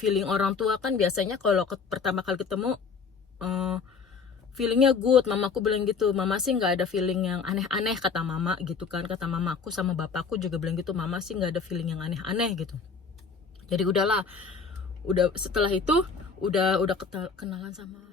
feeling orang tua kan biasanya kalau pertama kali ketemu feelingnya good. Mamaku bilang gitu, mama sih nggak ada feeling yang aneh-aneh kata mama gitu kan, kata mamaku sama bapakku juga bilang gitu, mama sih nggak ada feeling yang aneh-aneh gitu. Jadi udahlah, udah setelah itu udah kenalan sama.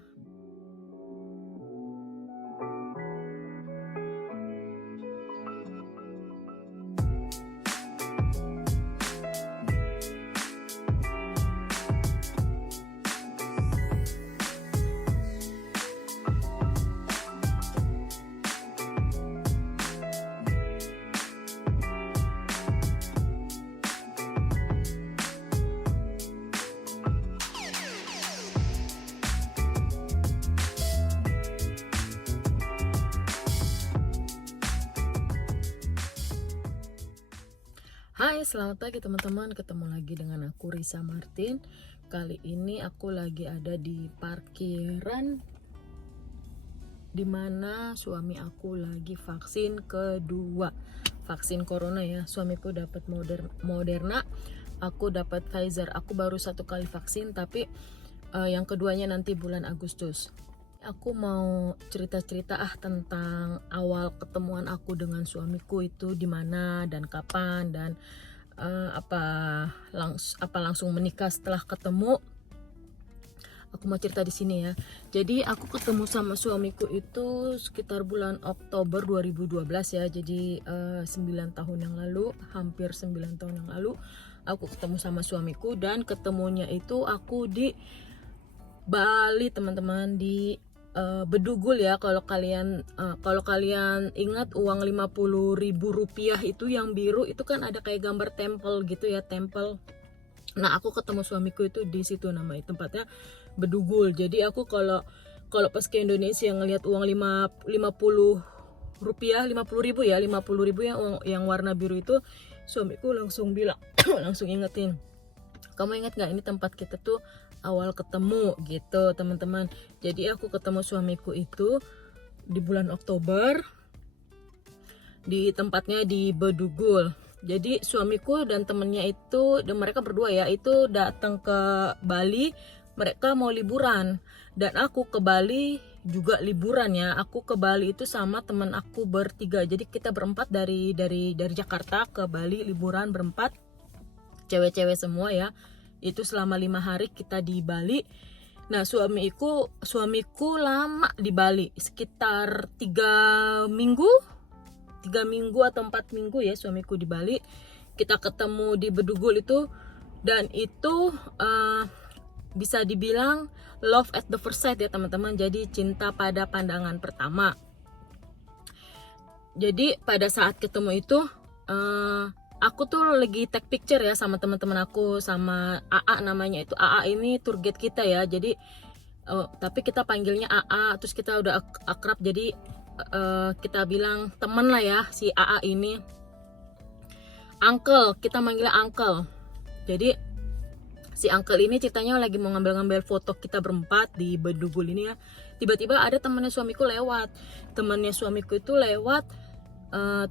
Hai, selamat pagi teman-teman. Ketemu lagi dengan aku Risa Martin. Kali ini aku lagi ada di parkiran dimana suami aku lagi vaksin kedua, vaksin corona ya. Suamiku dapat Moderna, aku dapat Pfizer. Aku baru 1 kali vaksin, tapi yang keduanya nanti bulan Agustus. Aku mau cerita-cerita tentang awal ketemuan aku dengan suamiku itu di mana dan kapan, dan apa langsung menikah setelah ketemu. Aku mau cerita di sini ya. Jadi aku ketemu sama suamiku itu sekitar bulan Oktober 2012 ya. Jadi 9 tahun yang lalu, hampir 9 tahun yang lalu aku ketemu sama suamiku, dan ketemunya itu aku di Bali teman-teman, di Bedugul ya. Kalau kalian ingat uang 50.000 rupiah itu yang biru itu kan ada kayak gambar tempel gitu ya, tempel. Nah aku ketemu suamiku itu di situ, nama tempatnya Bedugul. Jadi aku kalau pas ke Indonesia ngelihat uang 50 rupiah, 50.000 ya, 50.000 yang warna biru itu, suamiku langsung bilang langsung ingetin, kamu ingat nggak ini tempat kita tuh awal ketemu gitu teman-teman. Jadi aku ketemu suamiku itu di bulan Oktober di tempatnya di Bedugul. Jadi suamiku dan temennya itu, dan mereka berdua ya, itu datang ke Bali. Mereka mau liburan, dan aku ke Bali juga liburan ya. Aku ke Bali itu sama temen aku bertiga. Jadi kita berempat dari Jakarta ke Bali liburan berempat, cewek-cewek semua ya. Itu selama 5 hari kita di Bali. Nah suamiku lama di Bali, sekitar 3 minggu atau 4 minggu ya suamiku di Bali. Kita ketemu di Bedugul itu, dan itu bisa dibilang love at the first sight ya teman-teman. Jadi cinta pada pandangan pertama. Jadi pada saat ketemu itu aku tuh lagi take picture ya sama teman-teman aku, sama AA namanya. Itu AA ini tour guide kita ya. Jadi tapi kita panggilnya AA, terus kita udah akrab, jadi kita bilang temen lah ya si AA ini. Uncle, kita manggilnya Uncle. Jadi si Uncle ini ceritanya lagi mau ngambil foto kita berempat di Bedugul ini ya. Tiba-tiba ada temannya suamiku lewat.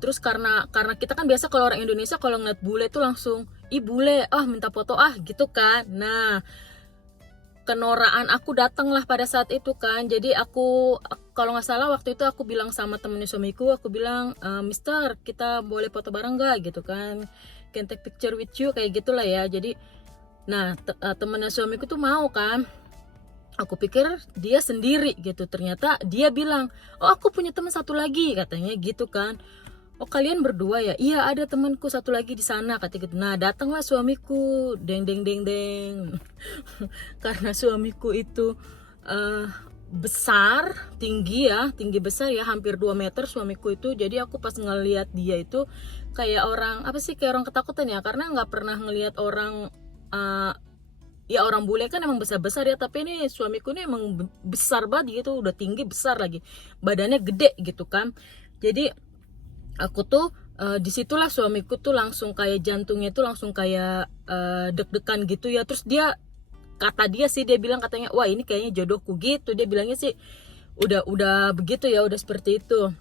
Terus karena kita kan biasa kalau orang Indonesia kalau ngeliat bule tuh langsung, ih bule, minta foto gitu kan. Nah kenoraan aku datang lah pada saat itu kan. Jadi aku, kalau nggak salah waktu itu aku bilang sama temennya suamiku, aku bilang, Mister, kita boleh foto bareng nggak gitu kan, can take picture with you, kayak gitulah ya. Jadi nah temennya suamiku tuh mau kan. Aku pikir dia sendiri gitu, ternyata dia bilang, oh aku punya teman satu lagi katanya gitu kan. Oh kalian berdua ya? Iya ada temanku satu lagi di sana kata gitu. Nah datanglah suamiku, deng karena suamiku itu besar, tinggi besar ya, hampir 2 meter suamiku itu. Jadi aku pas ngelihat dia itu kayak orang kayak orang ketakutan ya, karena nggak pernah ngelihat orang ya orang bule kan emang besar-besar ya, tapi ini suamiku ini emang besar banget gitu, udah tinggi, besar lagi, badannya gede gitu kan. Jadi aku tuh disitulah suamiku tuh langsung kayak jantungnya tuh langsung kayak deg-degan gitu ya. Terus dia bilang katanya, wah ini kayaknya jodohku gitu, dia bilangnya sih udah begitu ya, udah seperti itu.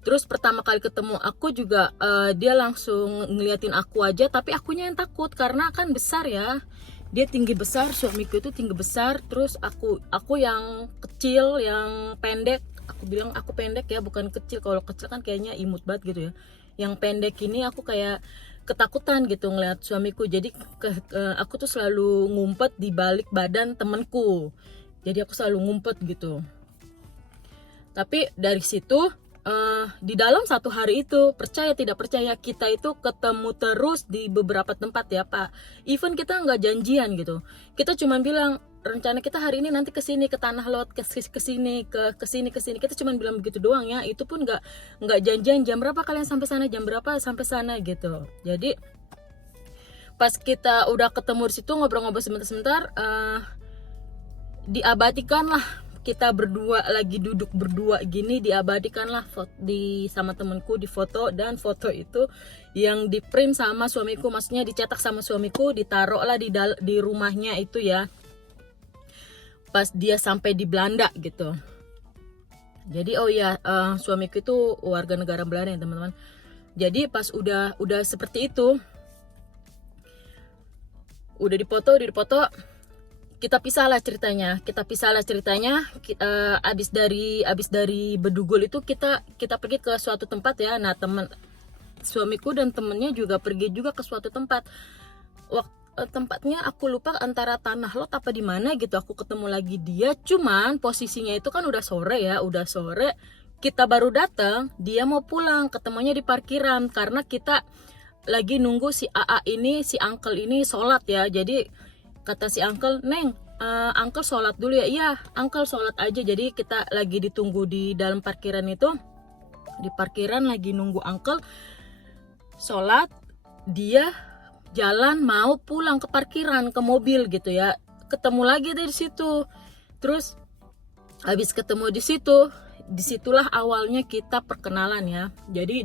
Terus pertama kali ketemu aku juga dia langsung ngeliatin aku aja, tapi akunya yang takut karena kan besar ya. Dia tinggi besar, suamiku itu tinggi besar, terus aku yang kecil, yang pendek. Aku bilang aku pendek ya, bukan kecil. Kalau kecil kan kayaknya imut banget gitu ya. Yang pendek ini aku kayak ketakutan gitu ngeliat suamiku. Jadi aku tuh selalu ngumpet di balik badan temenku. Jadi aku selalu ngumpet gitu. Tapi dari situ di dalam satu hari itu, percaya tidak percaya, kita itu ketemu terus di beberapa tempat ya Pak. Even kita nggak janjian gitu, kita cuma bilang rencana kita hari ini nanti kesini, ke Tanah Lot, kesini, kesini. Kita cuma bilang begitu doang ya. Itu pun nggak janjian jam berapa kalian sampai sana, jam berapa sampai sana gitu. Jadi pas kita udah ketemu di situ ngobrol-ngobrol sebentar, diabadikan lah, kita berdua lagi duduk berdua gini, diabadikan lah sama temenku di foto. Dan foto itu yang di print sama suamiku, maksudnya dicetak sama suamiku, ditaruh lah di rumahnya itu ya, pas dia sampai di Belanda gitu. Jadi suamiku itu warga negara Belanda ya teman-teman. Jadi pas udah seperti itu, udah dipoto, kita pisah lah ceritanya. Abis dari Bedugul itu kita pergi ke suatu tempat ya. Nah, suamiku dan temennya juga pergi juga ke suatu tempat. Tempatnya aku lupa, antara Tanah Lot apa di mana gitu. Aku ketemu lagi dia, cuman posisinya itu kan udah sore. Kita baru datang, dia mau pulang, ketemunya di parkiran karena kita lagi nunggu si AA ini, si uncle ini sholat ya. Jadi kata si uncle, Neng, uncle sholat dulu ya. Iya, uncle sholat aja. Jadi kita lagi ditunggu di dalam parkiran itu, di parkiran lagi nunggu uncle sholat. Dia jalan mau pulang ke parkiran, ke mobil gitu ya. Ketemu lagi dari situ. Terus habis ketemu di situ, disitulah awalnya kita perkenalan ya. Jadi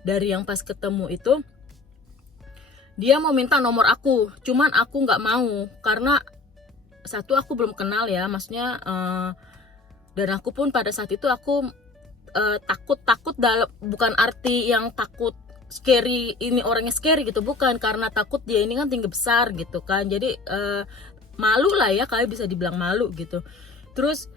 dari yang pas ketemu itu, dia mau minta nomor aku, cuman aku nggak mau karena satu, aku belum kenal ya, maksudnya dan aku pun pada saat itu aku takut dalam, bukan arti yang takut scary, ini orangnya scary gitu, bukan, karena takut dia ini kan tinggi besar gitu kan. Jadi malu lah ya, kalian bisa dibilang malu gitu. Terus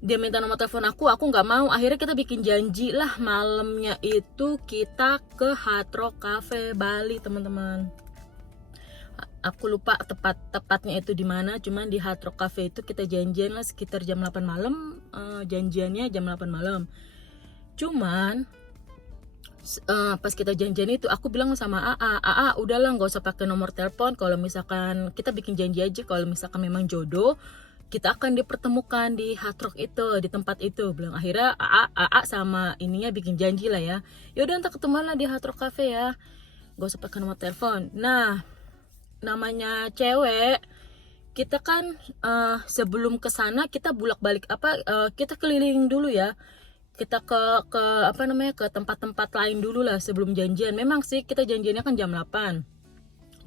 dia minta nomor telepon aku nggak mau. Akhirnya kita bikin janji lah, malamnya itu kita ke Hard Rock Cafe Bali teman-teman. Aku lupa tepatnya itu di mana, cuman di Hard Rock Cafe itu kita janjian lah sekitar jam 8 malam. Janjiannya jam 8 malam. Cuman pas kita janjian itu aku bilang sama AA udahlah nggak usah pakai nomor telepon, kalau misalkan kita bikin janji aja, kalau misalkan memang jodoh kita akan dipertemukan di Hard Rock itu, di tempat itu, bilang. Akhirnya AA sama ininya bikin janji lah ya. Yaudah ntar ketemu lah di Hard Rock Cafe ya, gak usah pakai nomor telepon. Nah, namanya cewek, kita kan sebelum kesana kita bolak-balik kita keliling dulu ya. Kita ke tempat-tempat lain dulu lah sebelum janjian. Memang sih kita janjiannya kan jam 8.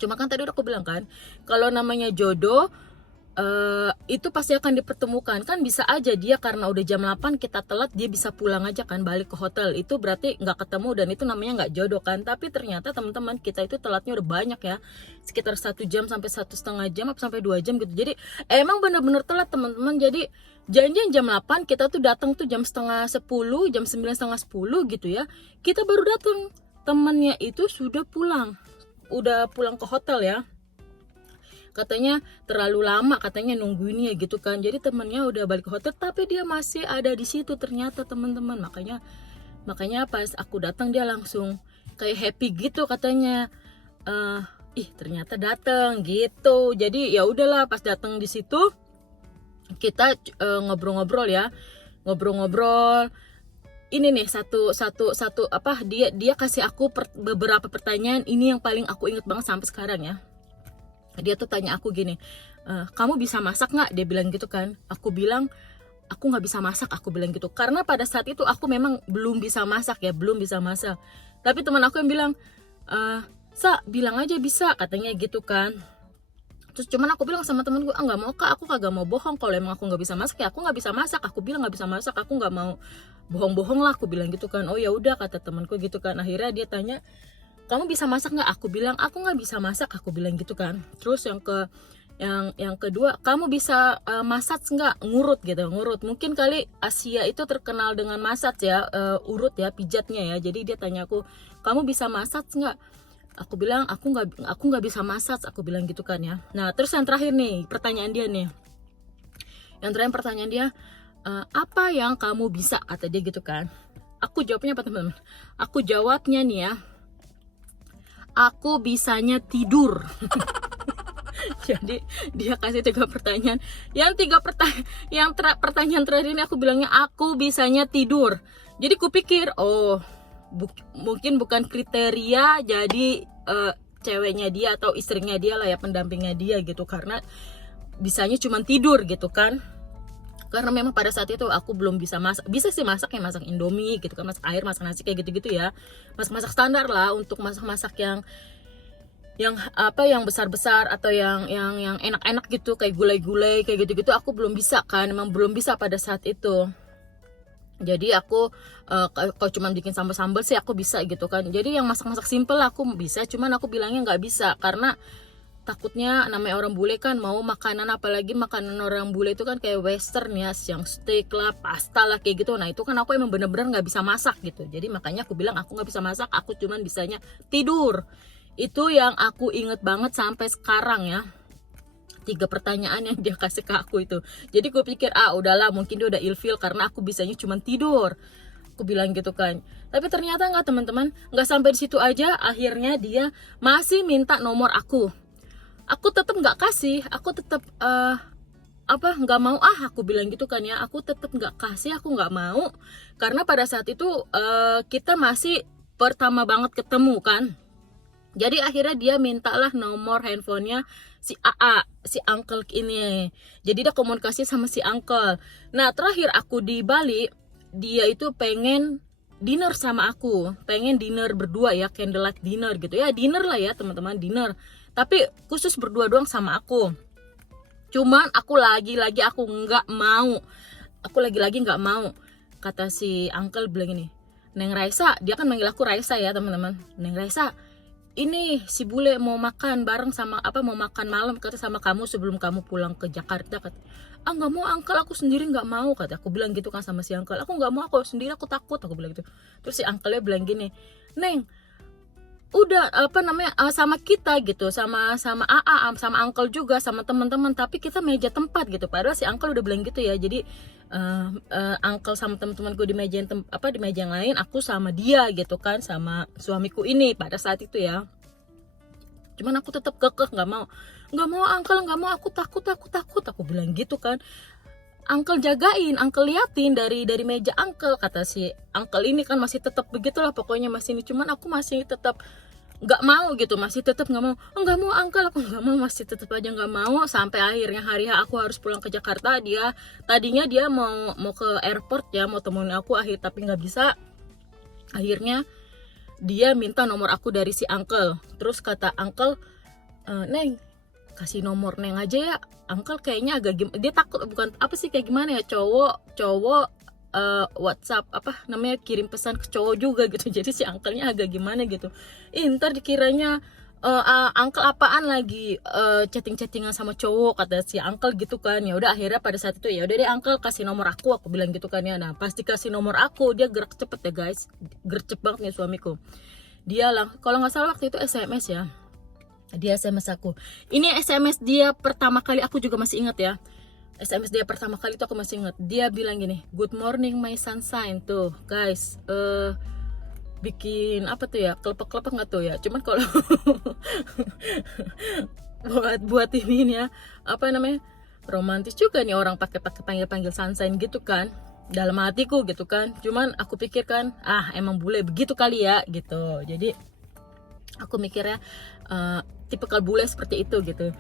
Cuma kan tadi udah aku bilang kan, kalau namanya jodoh itu pasti akan dipertemukan. Kan bisa aja dia karena udah jam 8 kita telat, dia bisa pulang aja kan, balik ke hotel. Itu berarti nggak ketemu dan itu namanya nggak jodoh kan. Tapi ternyata teman-teman, kita itu telatnya udah banyak ya, sekitar 1 jam sampai 1,5 jam sampai 2 jam gitu. Jadi emang bener-bener telat teman-teman. Jadi janjian jam 8, kita tuh datang tuh jam setengah 10, jam 9 setengah 10 gitu ya. Kita baru datang, temennya itu sudah pulang ke hotel ya. Katanya terlalu lama, katanya nungguin ya gitu kan. Jadi temennya udah balik ke hotel, tapi dia masih ada di situ ternyata teman-teman. Makanya pas aku datang dia langsung kayak happy gitu katanya. Ternyata datang gitu. Jadi ya udahlah, pas datang di situ kita ngobrol-ngobrol ya. Ngobrol-ngobrol. Ini nih satu dia kasih aku beberapa pertanyaan, ini yang paling aku inget banget sampai sekarang ya. Dia tuh tanya aku gini, kamu bisa masak nggak? Dia bilang gitu kan. Aku bilang aku nggak bisa masak, aku bilang gitu. Karena pada saat itu aku memang belum bisa masak. Tapi teman aku yang bilang, bilang aja bisa, katanya gitu kan. Terus cuman aku bilang sama temen gue, nggak mau kak, aku kagak mau bohong. Kalau emang aku nggak bisa masak ya aku nggak bisa masak. Aku bilang nggak bisa masak, aku nggak mau bohong-bohong lah, aku bilang gitu kan. Oh ya udah, kata temanku gitu kan. Akhirnya dia tanya, kamu bisa masak nggak? Aku bilang aku nggak bisa masak, aku bilang gitu kan. Terus Yang kedua, kamu bisa massage nggak? Ngurut gitu, ngurut. Mungkin kali Asia itu terkenal dengan massage ya, urut ya, pijatnya ya. Jadi dia tanya aku, kamu bisa massage nggak? Aku bilang aku nggak bisa massage, aku bilang gitu kan ya. Nah terus yang terakhir nih pertanyaan dia nih, apa yang kamu bisa, kata dia gitu kan. Aku jawabnya apa teman-teman? Aku jawabnya nih ya, aku bisanya tidur. Jadi dia kasih 3 pertanyaan. Pertanyaan terakhir ini aku bilangnya aku bisanya tidur. Jadi kupikir mungkin bukan kriteria jadi ceweknya dia atau istrinya dia lah ya, pendampingnya dia gitu, karena bisanya cuma tidur gitu kan. Karena memang pada saat itu aku belum bisa masak. Bisa sih masak ya, masak indomie gitu kan, masak air, masak nasi kayak gitu-gitu ya. Masak-masak standar lah. Untuk masak-masak yang besar-besar atau yang enak-enak gitu, kayak gulai-gulai kayak gitu-gitu aku belum bisa kan, memang belum bisa pada saat itu. Jadi aku kalau cuma bikin sambal-sambal sih aku bisa gitu kan. Jadi yang masak-masak simple aku bisa, cuman aku bilangnya nggak bisa karena takutnya namanya orang bule kan mau makanan, apalagi makanan orang bule itu kan kayak western ya, yang steak lah, pasta lah kayak gitu. Nah itu kan aku emang bener-bener nggak bisa masak gitu. Jadi makanya aku bilang aku nggak bisa masak, aku cuman bisanya tidur. Itu yang aku inget banget sampai sekarang ya, 3 pertanyaan yang dia kasih ke aku itu. Jadi gue pikir udahlah, mungkin dia udah ilfil karena aku bisanya cuma tidur, aku bilang gitu kan. Tapi ternyata nggak teman-teman, nggak sampai di situ aja. Akhirnya dia masih minta nomor aku tetap nggak kasih, aku tetap nggak mau, aku bilang gitu kan ya, aku tetap nggak kasih, aku nggak mau karena pada saat itu kita masih pertama banget ketemu kan. Jadi akhirnya dia mintalah nomor handphonenya si AA, si uncle ini. Jadi dia komunikasi sama si uncle. Nah terakhir aku di Bali, dia itu pengen dinner sama aku, pengen dinner berdua ya, candlelight dinner gitu ya, dinner lah ya teman-teman, dinner. Tapi khusus berdua doang sama aku. Cuman aku lagi-lagi aku nggak mau. Aku lagi-lagi nggak mau. Kata si uncle bilang gini, Neng Raisa, dia kan manggil aku Raisa ya teman-teman. Neng Raisa, ini si bule mau makan bareng sama mau makan malam kata sama kamu sebelum kamu pulang ke Jakarta, kata. Nggak mau uncle, aku sendiri nggak mau, kata aku bilang gitu kan sama si uncle. Aku nggak mau, aku sendiri, aku takut, aku bilang gitu. Terus si uncle-nya bilang gini, Neng, udah sama kita gitu, sama AA, sama uncle juga, sama teman-teman, tapi kita meja tempat gitu. Padahal si uncle udah bilang gitu ya. Jadi uncle sama teman-teman gue di meja di meja yang lain, aku sama dia gitu kan, sama suamiku ini pada saat itu ya. Cuman aku tetap kekeh nggak mau uncle, nggak mau, aku takut, aku bilang gitu kan. Uncle jagain, uncle liatin dari meja uncle, kata si uncle ini kan masih tetap begitulah pokoknya masih ini. Cuman aku masih tetap nggak mau gitu, masih tetap nggak mau uncle, aku nggak mau, masih tetap aja nggak mau. Sampai akhirnya hari aku harus pulang ke Jakarta. Tadinya dia mau ke airport ya, mau temuin aku, tapi nggak bisa. Akhirnya dia minta nomor aku dari si uncle. Terus kata uncle, Neng, kasih nomor Neng aja ya, uncle kayaknya agak dia takut, bukan kayak gimana ya, cowok WhatsApp kirim pesan ke cowok juga gitu. Jadi si uncle-nya agak gimana gitu. Ntar dikiranya uncle apaan lagi chattingan sama cowok, kata si uncle gitu kan. Ya udah akhirnya pada saat itu ya udah deh uncle kasih nomor aku bilang gitu kan ya. Nah pasti kasih nomor aku, dia gerak cepet ya guys, gercep banget nih suamiku. Dia kalau nggak salah waktu itu SMS ya, dia SMS aku. Ini SMS dia pertama kali, aku juga masih ingat ya. SMS dia pertama kali itu aku masih ingat. Dia bilang gini, good morning my sunshine. Tuh guys, bikin apa tuh ya, kelepek-kelepek nggak tuh ya. Cuman kalau buat ini ya, romantis juga nih orang pakai panggil sunshine gitu kan, dalam hatiku gitu kan. Cuman aku pikir kan, emang bule begitu kali ya gitu. Jadi aku mikirnya tipikal bule seperti itu gitu.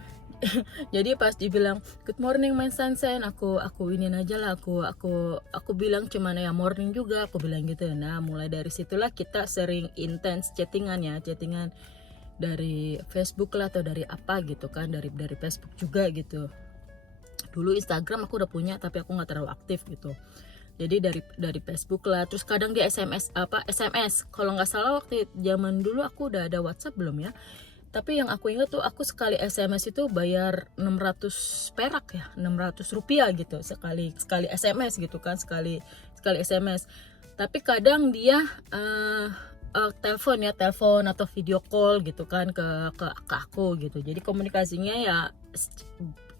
Jadi pas dibilang good morning my sunshine, aku inin aja lah, aku bilang cuman ya morning juga, aku bilang gitu. Nah mulai dari situlah kita sering intens chattingan dari Facebook lah atau dari apa gitu kan, dari Facebook juga gitu. Dulu Instagram aku udah punya tapi aku nggak terlalu aktif gitu. Jadi dari Facebook lah, terus kadang dia SMS. Kalau nggak salah waktu zaman dulu aku udah ada WhatsApp belum ya, Tapi yang aku ingat tuh aku sekali SMS itu bayar 600 perak ya, 600 rupiah gitu sekali SMS gitu kan, sekali SMS. Tapi kadang dia telepon atau video call gitu kan ke aku gitu. Jadi komunikasinya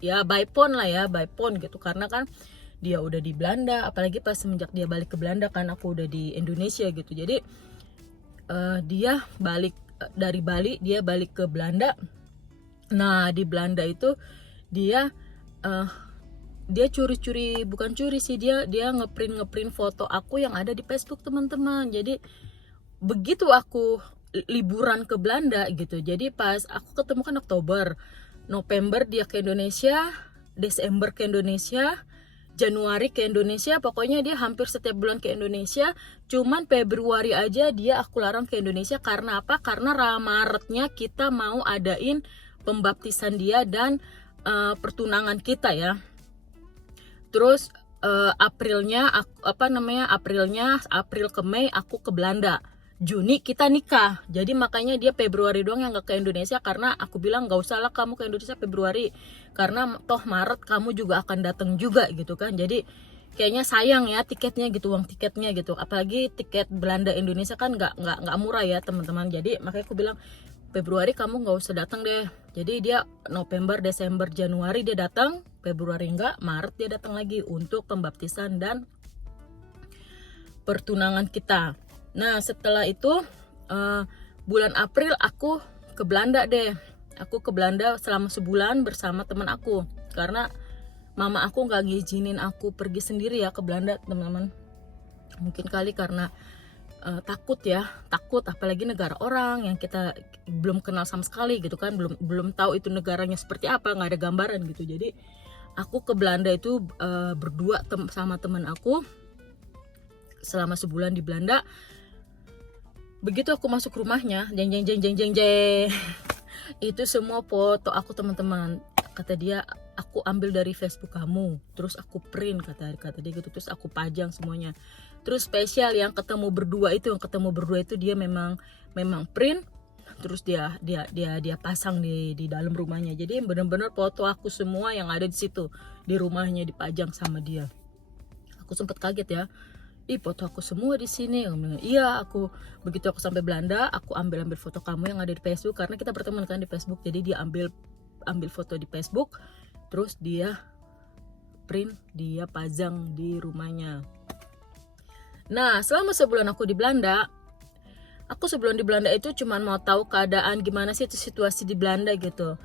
ya by phone lah ya, by phone gitu, karena kan dia udah di Belanda, apalagi pas semenjak dia balik ke Belanda kan aku udah di Indonesia gitu. Jadi dia balik dari Bali, dia balik ke Belanda. Nah di Belanda itu dia curi-curi, bukan curi sih, dia ngeprint foto aku yang ada di Facebook teman-teman. Jadi begitu aku liburan ke Belanda gitu, jadi pas aku ketemu kan Oktober, November dia ke Indonesia, Desember ke Indonesia, Januari ke Indonesia, pokoknya dia hampir setiap bulan ke Indonesia. Cuman Februari aja dia aku larang ke Indonesia. Karena apa? Karena Maretnya kita mau adain pembaptisan dia dan pertunangan kita ya. Terus Aprilnya April ke Mei aku ke Belanda. Juni kita nikah. Jadi makanya dia Februari doang yang gak ke Indonesia, karena aku bilang gak usah lah kamu ke Indonesia Februari, karena toh Maret kamu juga akan datang juga gitu kan. Jadi kayaknya sayang ya tiketnya gitu, uang tiketnya gitu, apalagi tiket Belanda Indonesia kan nggak murah ya teman-teman. Jadi makanya aku bilang Februari kamu nggak usah datang deh. Jadi dia November, Desember, Januari dia datang, Februari enggak, Maret dia datang lagi untuk pembaptisan dan pertunangan kita. Nah setelah itu bulan April aku ke Belanda deh. Aku ke Belanda selama sebulan bersama teman aku, karena mama aku nggak ngizinin aku pergi sendiri ya ke Belanda teman-teman. Mungkin kali karena takut apalagi negara orang yang kita belum kenal sama sekali gitu kan, belum tahu itu negaranya seperti apa, nggak ada gambaran gitu. Jadi aku ke Belanda itu berdua sama teman aku selama sebulan di Belanda. Begitu aku masuk rumahnya, jeng itu semua foto aku teman-teman. Kata dia, aku ambil dari Facebook kamu, terus aku print, kata dia gitu, terus aku pajang semuanya. Terus spesial yang ketemu berdua itu dia memang print, terus dia pasang di dalam rumahnya. Jadi benar-benar foto aku semua yang ada di situ di rumahnya dipajang sama dia. Aku sempat kaget ya, foto aku semua di sini. Iya, begitu aku sampai Belanda, aku ambil foto kamu yang ada di Facebook, karena kita berteman kan di Facebook. Jadi dia ambil foto di Facebook, terus dia print, dia pasang di rumahnya. Nah selama sebulan aku di Belanda, sebelum di Belanda itu cuman mau tahu keadaan gimana sih itu situasi di Belanda gitu.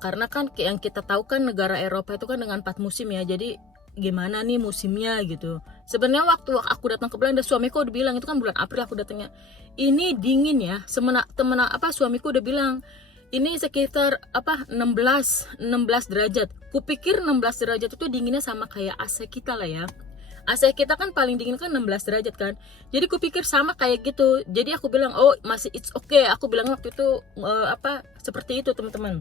Karena kan yang kita tahu kan negara Eropa itu kan dengan 4 musim ya, jadi gimana nih musimnya gitu. Sebenarnya waktu aku datang ke Belanda, suamiku udah bilang, itu kan bulan April aku datangnya, ini dingin ya. Suamiku udah bilang ini sekitar 16 derajat. Kupikir 16 derajat itu dinginnya sama kayak AC kita lah ya. AC kita kan paling dingin kan 16 derajat kan. Jadi kupikir sama kayak gitu. Jadi aku bilang, oh masih it's okay. Aku bilang waktu itu seperti itu teman-teman.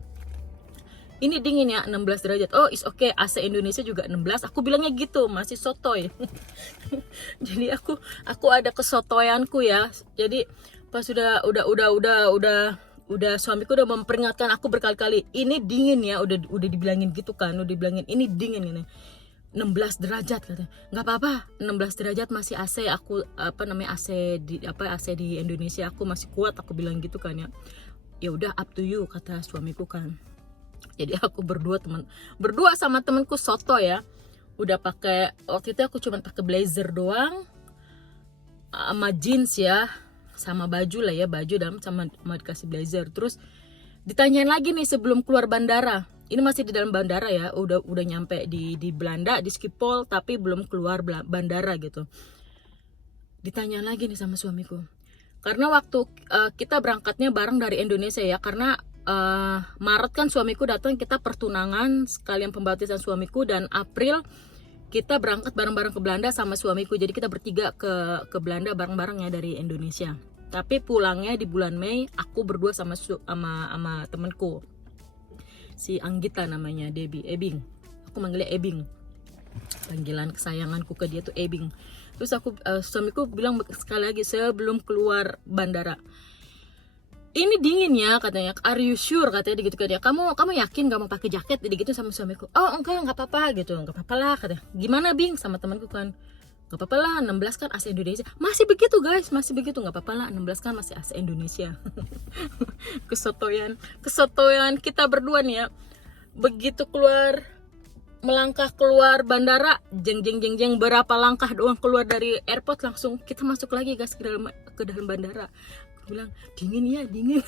Ini dingin ya 16 derajat. Oh is okay, AC Indonesia juga 16. Aku bilangnya gitu, masih sotoy. Jadi aku ada kesotoyanku ya. Jadi pas udah suamiku udah memperingatkan aku berkali-kali, ini dingin ya, udah dibilangin gitu kan, udah dibilangin ini dingin ini. 16 derajat katanya. Enggak apa-apa, 16 derajat masih AC. Aku AC di Indonesia aku masih kuat, aku bilang gitu kan ya. Ya udah up to you kata suamiku kan. Jadi aku berdua sama temanku soto ya. Udah pakai, waktu itu aku cuma pakai blazer doang sama jeans ya, sama baju lah ya, baju dalam sama dikasih blazer. Terus ditanyain lagi nih sebelum keluar bandara. Ini masih di dalam bandara ya, udah nyampe di Belanda, di Schiphol, tapi belum keluar bandara gitu. Ditanyain lagi nih sama suamiku. Karena waktu kita berangkatnya bareng dari Indonesia ya, karena Maret kan suamiku datang, kita pertunangan sekalian pembaptisan suamiku, dan April kita berangkat bareng-bareng ke Belanda sama suamiku. Jadi kita bertiga ke Belanda bareng-bareng ya dari Indonesia. Tapi pulangnya di bulan Mei, aku berdua sama temanku. Si Anggita namanya, Ebing. Aku manggilnya Ebing. Panggilan kesayanganku ke dia tuh Ebing. Terus suamiku bilang sekali lagi sebelum keluar bandara, ini dingin ya katanya, are you sure katanya gitu kan ya, kamu yakin gak mau pakai jaket gitu sama suamiku. Oh enggak, nggak apa-apa gitu, nggak apa-apa lah katanya. Gimana Bing, sama temanku kan, nggak apa-apa lah, 16 kan AC Indonesia. Masih begitu guys, masih begitu, nggak apa-apa lah, 16 kan masih AC Indonesia. kesotoyan kita berdua nih ya. Begitu melangkah keluar bandara, jeng berapa langkah doang keluar dari airport, langsung kita masuk lagi guys ke dalam bandara. Aku bilang dingin.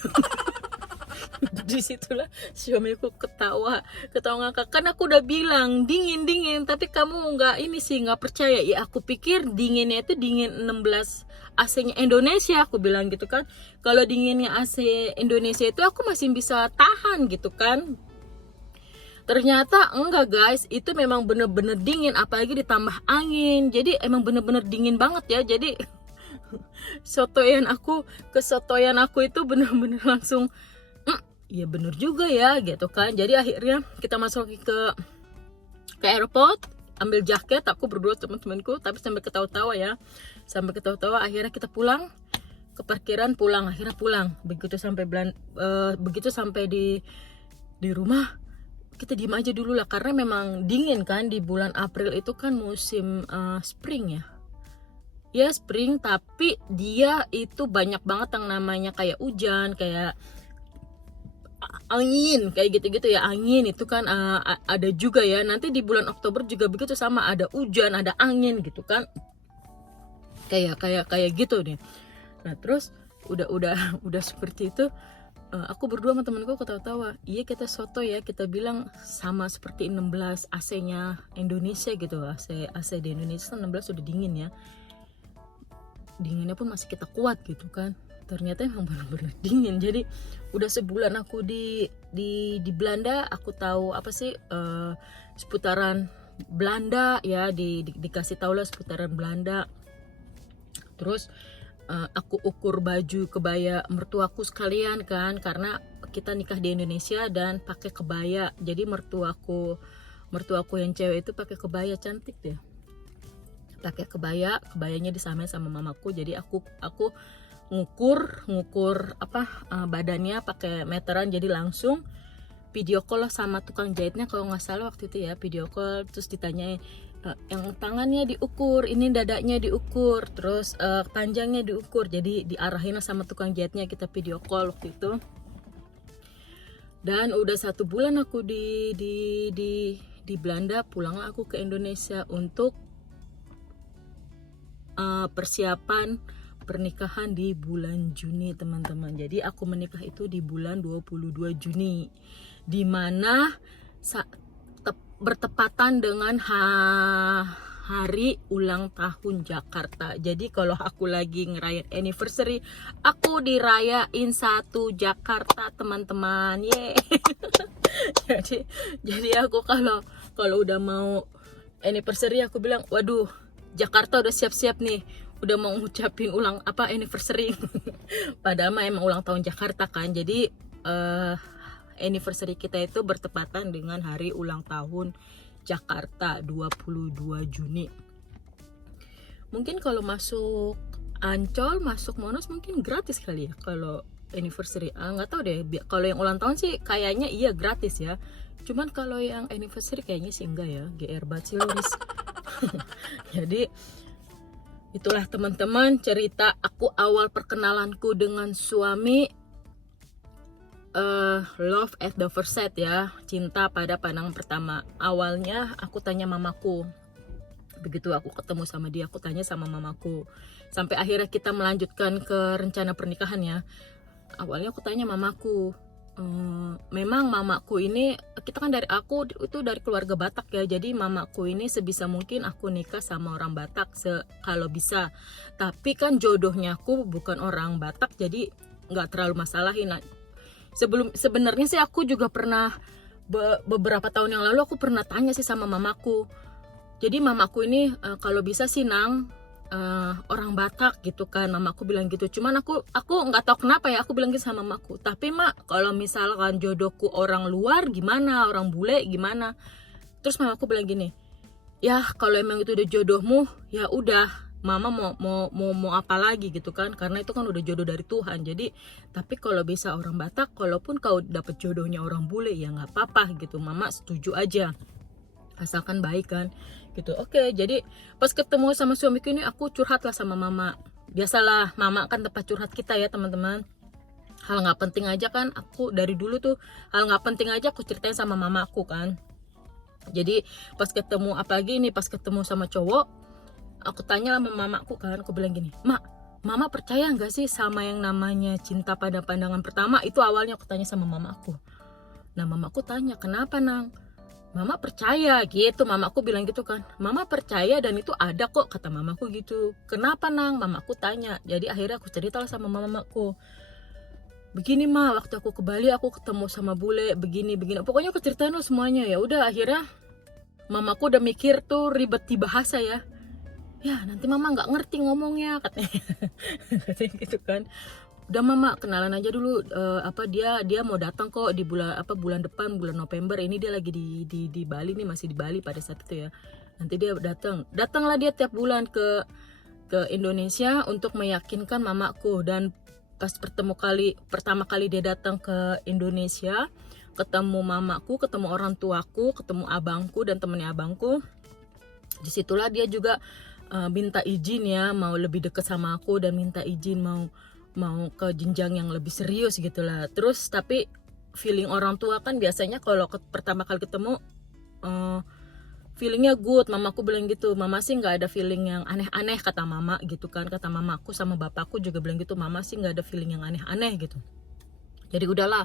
Disitulah suamiku ketawa ngakak, kan aku udah bilang dingin, tapi kamu nggak percaya. Ya aku pikir dinginnya itu dingin 16 AC-nya Indonesia, aku bilang gitu kan. Kalau dinginnya AC Indonesia itu aku masih bisa tahan gitu kan. Ternyata enggak guys, itu memang bener-bener dingin, apalagi ditambah angin, jadi emang bener-bener dingin banget ya. Jadi kesotoyan aku itu bener-bener langsung iya bener juga ya gitu kan. Jadi akhirnya kita masuk ke airport, ambil jaket, aku berdua teman-temanku, tapi sambil ketawa-tawa ya, akhirnya kita pulang ke parkiran, akhirnya pulang. Begitu sampai di rumah, kita diem aja dulu lah, karena memang dingin kan. Di bulan April itu kan musim spring ya spring, tapi dia itu banyak banget yang namanya kayak hujan, kayak angin, kayak gitu-gitu ya. Angin itu kan ada juga ya. Nanti di bulan Oktober juga begitu, sama ada hujan, ada angin gitu kan, kayak gitu nih. Nah terus udah seperti itu, aku berdua sama temenku ketawa-tawa. Iya kita soto ya, kita bilang sama seperti 16 AC-nya Indonesia gitu. AC di Indonesia 16 udah dingin ya, dinginnya pun masih kita kuat gitu kan. Ternyata emang benar-benar dingin. Jadi udah sebulan aku di Belanda, aku tahu apa sih seputaran Belanda ya, dikasih tahu lah seputaran Belanda. Terus aku ukur baju kebaya mertuaku sekalian kan, karena kita nikah di Indonesia dan pakai kebaya. Jadi mertuaku yang cewek itu pakai kebaya, cantik deh, pakai kebayanya disamain sama mamaku. Jadi aku ngukur badannya pakai meteran. Jadi langsung video call lah sama tukang jahitnya kalau nggak salah waktu itu ya, video call. Terus ditanyain yang tangannya diukur, ini dadanya diukur, terus panjangnya diukur. Jadi diarahin sama tukang jahitnya, kita video call waktu itu. Dan udah 1 bulan aku di Belanda, pulanglah aku ke Indonesia untuk persiapan pernikahan di bulan Juni teman-teman. Jadi aku menikah itu di bulan 22 Juni, dimana bertepatan dengan hari ulang tahun Jakarta. Jadi kalau aku lagi ngerayain anniversary, aku dirayain 1 Jakarta teman-teman. Ye. jadi aku kalau udah mau anniversary, aku bilang waduh, Jakarta udah siap-siap nih, udah mau ngucapin anniversary. Padahal mah emang ulang tahun Jakarta kan. Jadi anniversary kita itu bertepatan dengan hari ulang tahun Jakarta 22 Juni. Mungkin kalau masuk Ancol, masuk Monas mungkin gratis kali ya kalau anniversary. Nggak tahu deh, kalau yang ulang tahun sih kayaknya iya gratis ya. Cuman kalau yang anniversary kayaknya sih enggak ya, GR banget sih Loris. Jadi itulah teman-teman cerita aku awal perkenalanku dengan suami. Love at the first sight ya, cinta pada pandangan pertama. Awalnya aku tanya mamaku, begitu aku ketemu sama dia, aku tanya sama mamaku. Sampai akhirnya kita melanjutkan ke rencana pernikahan ya. Awalnya aku tanya mamaku, memang mamaku ini, kita kan aku itu dari keluarga Batak ya, jadi mamaku ini sebisa mungkin aku nikah sama orang Batak kalau bisa. Tapi kan jodohnya aku bukan orang Batak, jadi nggak terlalu masalahin. Sebenarnya sih aku juga pernah beberapa tahun yang lalu aku pernah tanya sih sama mamaku. Jadi mamaku ini kalau bisa sih orang Batak gitu kan, mamaku bilang gitu. Cuman aku nggak tahu kenapa ya aku bilang gitu sama mamaku. Tapi mak, kalau misalkan jodohku orang luar gimana, orang bule gimana? Terus mamaku bilang gini, ya kalau emang itu udah jodohmu ya udah, mama mau apa lagi gitu kan, karena itu kan udah jodoh dari Tuhan. Jadi tapi kalau bisa orang Batak, kalaupun kau dapet jodohnya orang bule ya nggak apa-apa gitu, mama setuju aja asalkan baik kan gitu. Oke, jadi pas ketemu sama suamiku ini aku curhat lah sama mama. Biasalah, mama kan tempat curhat kita ya teman-teman. Hal nggak penting aja kan, aku dari dulu tuh hal nggak penting aja aku ceritain sama mama aku kan. Jadi pas ketemu, apalagi ini pas ketemu sama cowok, aku tanya sama mamaku kan, aku bilang gini, mak, mama percaya nggak sih sama yang namanya cinta pada pandangan pertama? Itu awalnya aku tanya sama mamaku. Nah mamaku tanya, kenapa nang? Mama percaya gitu, mamaku bilang gitu kan, mama percaya dan itu ada kok, kata mamaku gitu. Kenapa nang? Mamaku tanya. Jadi akhirnya aku cerita sama mamaku, begini mah, waktu aku ke Bali aku ketemu sama bule begini, pokoknya aku ceritain lo semuanya. Ya udah, akhirnya mamaku udah mikir tuh ribet di bahasa ya nanti mama nggak ngerti ngomongnya, katanya. Katanya gitu kan. Udah mama, kenalan aja dulu, dia mau datang kok di bulan depan, bulan November ini. Dia lagi di Bali nih, masih di Bali pada saat itu ya. Nanti dia datanglah dia tiap bulan ke Indonesia untuk meyakinkan mamaku. Dan pas pertama kali dia datang ke Indonesia, ketemu mamaku, ketemu orang tuaku, ketemu abangku dan temennya abangku, disitulah dia juga minta izin ya mau lebih deket sama aku, dan minta izin mau ke jenjang yang lebih serius gitulah. Terus tapi feeling orang tua kan biasanya kalau pertama kali ketemu feelingnya good. Mamaku bilang gitu, mama sih nggak ada feeling yang aneh-aneh, kata mama gitu kan. Kata mamaku sama bapakku juga bilang gitu, mama sih nggak ada feeling yang aneh-aneh gitu. Jadi udah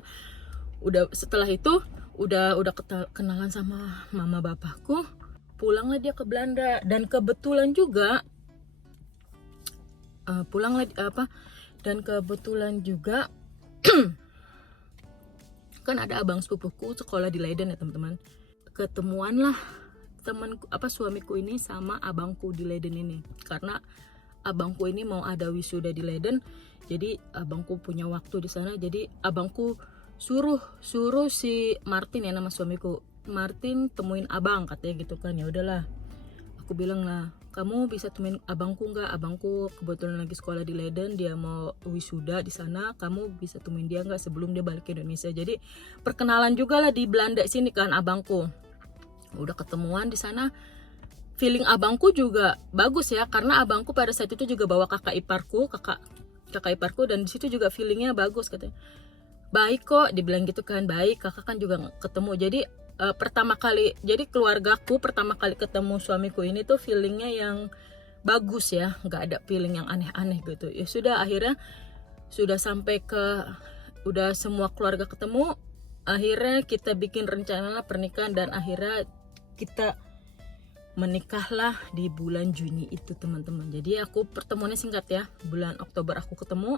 setelah itu udah kenalan sama mama bapakku, pulanglah dia ke Belanda. Dan kebetulan juga kan ada abang sepupuku sekolah di Leiden ya teman-teman. Ketemuan lah suamiku ini sama abangku di Leiden ini, karena abangku ini mau ada wisuda di Leiden. Jadi abangku punya waktu di sana, jadi abangku suruh si Martin ya, nama suamiku, Martin temuin abang, katanya gitu kan. Ya udahlah, aku bilang lah, kamu bisa temuin abangku nggak? Abangku kebetulan lagi sekolah di Leiden, dia mau wisuda di sana, kamu bisa temuin dia nggak sebelum dia balik ke Indonesia? Jadi perkenalan juga lah di Belanda sini kan abangku. Udah ketemuan di sana, feeling abangku juga bagus ya, karena abangku pada saat itu juga bawa kakak iparku, dan di situ juga feelingnya bagus, katanya. Baik kok, dibilang gitu kan, baik, kakak kan juga ketemu. Jadi pertama kali, jadi keluargaku pertama kali ketemu suamiku ini tuh feelingnya yang bagus ya, nggak ada feeling yang aneh-aneh gitu. Ya sudah, akhirnya sudah sampai udah semua keluarga ketemu, akhirnya kita bikin rencana pernikahan, dan akhirnya kita menikahlah di bulan Juni itu teman-teman. Jadi aku pertemuannya singkat ya, bulan Oktober aku ketemu,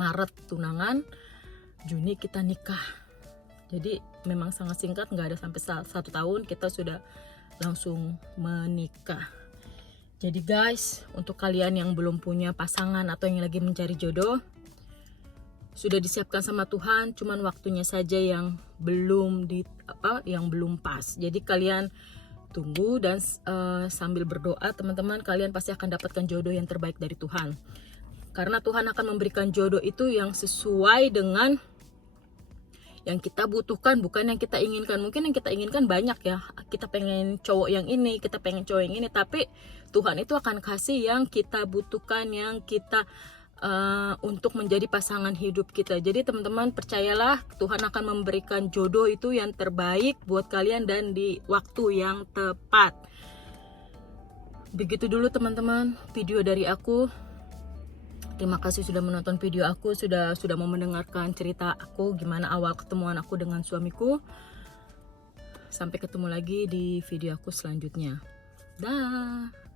Maret tunangan, Juni kita nikah. Jadi memang sangat singkat, nggak ada sampai 1 tahun kita sudah langsung menikah. Jadi guys, untuk kalian yang belum punya pasangan atau yang lagi mencari jodoh, sudah disiapkan sama Tuhan, cuman waktunya saja yang belum pas. Jadi kalian tunggu dan sambil berdoa teman-teman, kalian pasti akan dapatkan jodoh yang terbaik dari Tuhan. Karena Tuhan akan memberikan jodoh itu yang sesuai dengan yang kita butuhkan, bukan yang kita inginkan. Mungkin yang kita inginkan banyak ya, kita pengen cowok yang ini, kita pengen cowok yang ini, tapi Tuhan itu akan kasih yang kita butuhkan, yang kita untuk menjadi pasangan hidup kita. Jadi teman-teman percayalah, Tuhan akan memberikan jodoh itu yang terbaik buat kalian dan di waktu yang tepat. Begitu dulu teman-teman video dari aku. Terima kasih sudah menonton video aku, sudah mau mendengarkan cerita aku gimana awal ketemuan aku dengan suamiku. Sampai ketemu lagi di video aku selanjutnya. Dah.